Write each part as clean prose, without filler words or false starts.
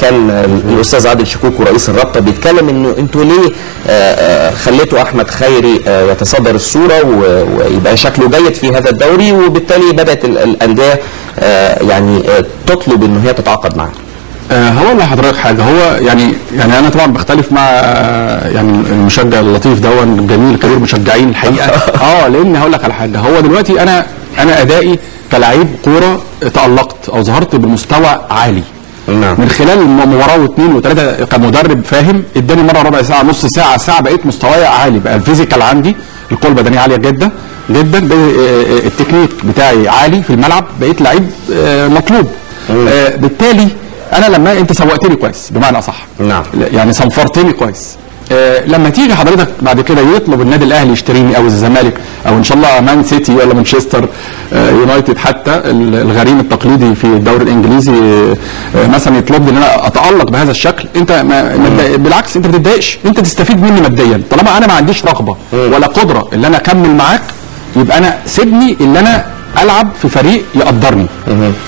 كان الاستاذ عادل شكوكو رئيس الرابطه بيتكلم انه انتوا ليه خليتوا احمد خيري يتصدر الصوره ويبقى شكله جيد في هذا الدوري، وبالتالي بدات الانديه يعني تطلب ان هي تتعاقد معاه. هقول لحضرتك حاجه، هو يعني انا طبعا بختلف مع يعني المشجع اللطيف دون الجميل كبير مشجعين الحقيقه. لان هقول لك على حاجه، هو دلوقتي انا ادائي كلاعب كوره تالقت او ظهرت بمستوى عالي. نعم. من خلال مباراه واثنين وثلاثه كمدرب فاهم اداني مره ربع ساعه نص ساعه بقيت مستواي عالي، بقى الفيزيكال عندي القوه البدنيه عاليه جدا جدا، التكنيك بتاعي عالي في الملعب، بقيت لعيب مطلوب. بالتالي انا لما انت سوقتني كويس بمعنى اصح، نعم، يعني صنفرتني كويس. لما تيجي حضرتك بعد كده يطلب النادي الاهلي يشتريني او الزمالك او ان شاء الله مان سيتي ولا مانشستر يونايتد، حتى الغريم التقليدي في الدوري الانجليزي مثلا يطلبني ان انا اتالق بهذا الشكل، انت بالعكس انت ما تتضايقش، انت تستفيد مني ماديا. طالما انا ما عنديش رغبه ولا قدره ان انا اكمل معاك، يبقى انا سيبني ان انا العب في فريق يقدرني.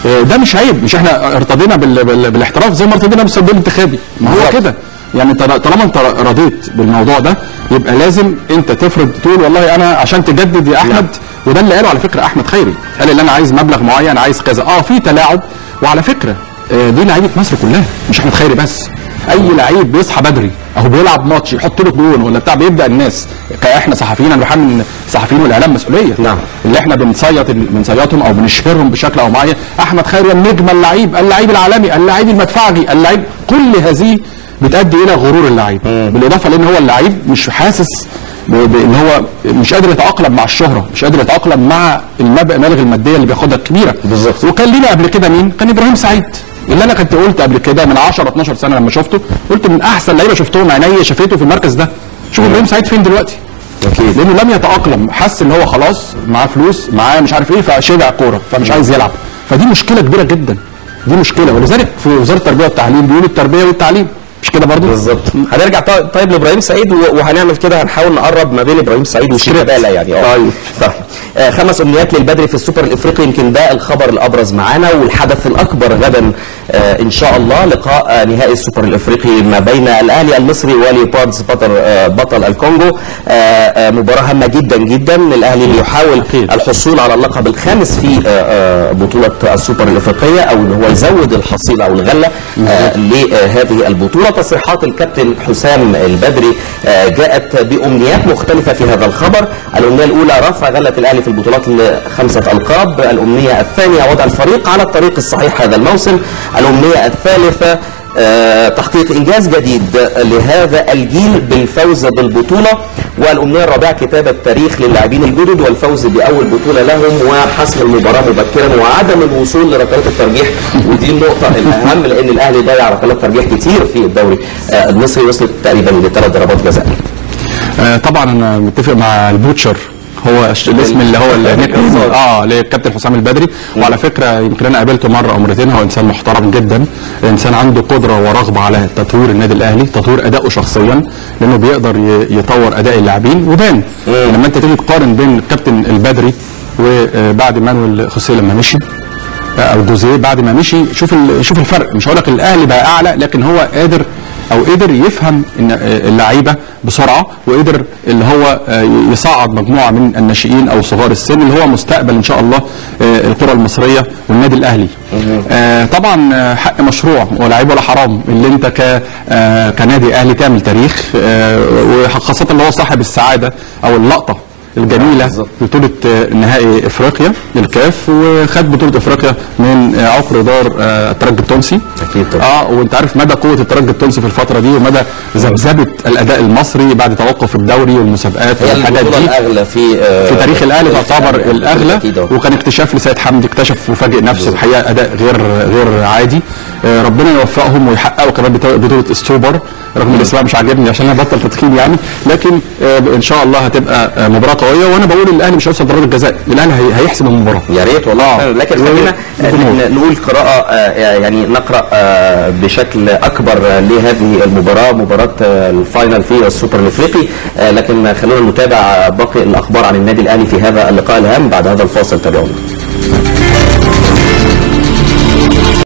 ده مش عيب، مش احنا ارتضينا بالاحتراف زي ما ارتضينا بالسجل الانتخابي، ما هو كده. يعني طالما انت رضيت بالموضوع ده، يبقى لازم انت تفرض تقول والله انا عشان تجدد يا احمد. وده اللي قاله على فكره احمد خيري، قال ان انا عايز مبلغ معين، عايز كذا. في تلاعب. وعلى فكره دي لعيبه مصر كلها، مش احمد خيري بس. اي لعيب بيصحى بدري او بيلعب ماتش يحط له جون ولا بتاع، بيبدا الناس كاحنا صحفيين، انا بحمل الصحفيين والاعلام مسؤوليه. نعم. اللي احنا بنصيطهم او بنشهرهم بشكل او معين. احمد خيري النجم، اللعيب العالمي، اللعيب المدفعجي، اللعيب، كل هذه بتؤدي الى غرور اللعيب. بالاضافه لان هو اللعيب مش حاسس بان هو مش قادر يتاقلم مع الشهره، مش قادر يتاقلم مع المبالغ الماديه اللي بياخدها الكبيره. بالظبط. وكان لينا قبل كده مين؟ كان ابراهيم سعيد، اللي انا كنت قلت قبل كده من 10 12 سنه لما شفته، قلت من احسن لعيبه شفتهم عينيا شافته في المركز ده. شوف ابراهيم سعيد فين دلوقتي. اكيد. لانه لم يتاقلم، حس ان هو خلاص معاه فلوس، معاه مش عارف ايه، فشبع كوره، فمش عايز يلعب. فدي مشكله كبيره جدا، دي مشكله. ولذلك في وزاره التربيه والتعليم بيقولوا التربيه والتعليم، مش كده برضه؟ بالظبط. هنرجع طيب لابراهيم سعيد، وهنعمل كده، هنحاول نقرب ما بين ابراهيم سعيد وشيكابالا يعني. طيب 5 امنيات للبدري في السوبر الافريقي، يمكن ده الخبر الابرز معانا والحدث الاكبر غدا ان شاء الله، لقاء نهائي السوبر الافريقي ما بين الاهلي المصري وليوباردز بطل الكونغو. مباراه هامه جدا جدا، الاهلي بيحاول الحصول على اللقب الخامس في بطوله السوبر الافريقيه، او ان هو يزود الحصيله او الغله لهذه البطوله. تصريحات الكابتن حسام البدري جاءت بامنيات مختلفه في هذا الخبر. الامنيه الاولى رفع غله الاهلي في البطولات ل5 ألقاب، الامنيه الثانيه وضع الفريق على الطريق الصحيح هذا الموسم، الامنيه الثالثه تحقيق انجاز جديد لهذا الجيل بالفوز بالبطوله، والامنيه الرابعه كتابه تاريخ للاعبين الجدد والفوز باول بطوله لهم وحسم المباراه مبكرا وعدم الوصول لركلات الترجيح. ودي النقطه الاهم، لان الاهلي ضيع ركلات ترجيح كتير في الدوري المصري، وصلت تقريبا ل3 ضربات جزاء. طبعا انا متفق مع البوتشر، هو الاسم اللي هو للكابتن حسام البدري. وعلى فكره يمكن انا قابلته مره او مرتين، هو انسان محترم جدا، انسان عنده قدره ورغبه على تطوير النادي الاهلي، تطوير ادائه شخصيا، لانه بيقدر يطور اداء اللاعبين. وبان لما انت تيجي تقارن بين الكابتن البدري وبعد مانويل خوسيه لما مشي، او جوزيه بعد ما مشي، شوف الفرق. مش هقول لك الاهلي بقى اعلى، لكن هو قدر يفهم اللعيبه بسرعه، وقدر اللي هو يصعد مجموعه من الناشئين او صغار السن اللي هو مستقبل ان شاء الله الكره المصريه والنادي الاهلي. طبعا حق مشروع ولا عيب ولا حرام اللي انت كنادي اهلي تعمل تاريخ، وخاصه اللي هو صاحب السعاده او اللقطه الجميله بطوله نهائي افريقيا للكاف، وخد بطوله افريقيا من عقر دار الترجي التونسي. اكيد طبعا. وانت عارف مدى قوه الترجي التونسي في الفتره دي، ومدى ذبذبه الاداء المصري بعد توقف الدوري والمسابقات والحاجات دي. الاغلى في تاريخ الاهلي، تعتبر الاغلى، وكان اكتشاف لسيد حمدي، اكتشف وفاجئ نفسه الحقيقه اداء غير عادي. ربنا يوفقهم ويحققوا كمان بطوله السوبر، رغم الاسماء مش عاجبني عشان انا بطل تدخين يعني، لكن ان شاء الله هتبقى مباراه قويه. وانا بقول الاهلي مش هيوصل ضربه جزاء، الاهلي هيحسم المباراه. يا ريت والله. لكن خلينا نقول قراءه، يعني نقرا بشكل اكبر لهذه المباراه، مباراه الفاينل في السوبر الافريقي. لكن خلونا نتابع باقي الاخبار عن النادي الاهلي في هذا اللقاء الهام بعد هذا الفاصل. تابعونا.